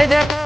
Zeynep!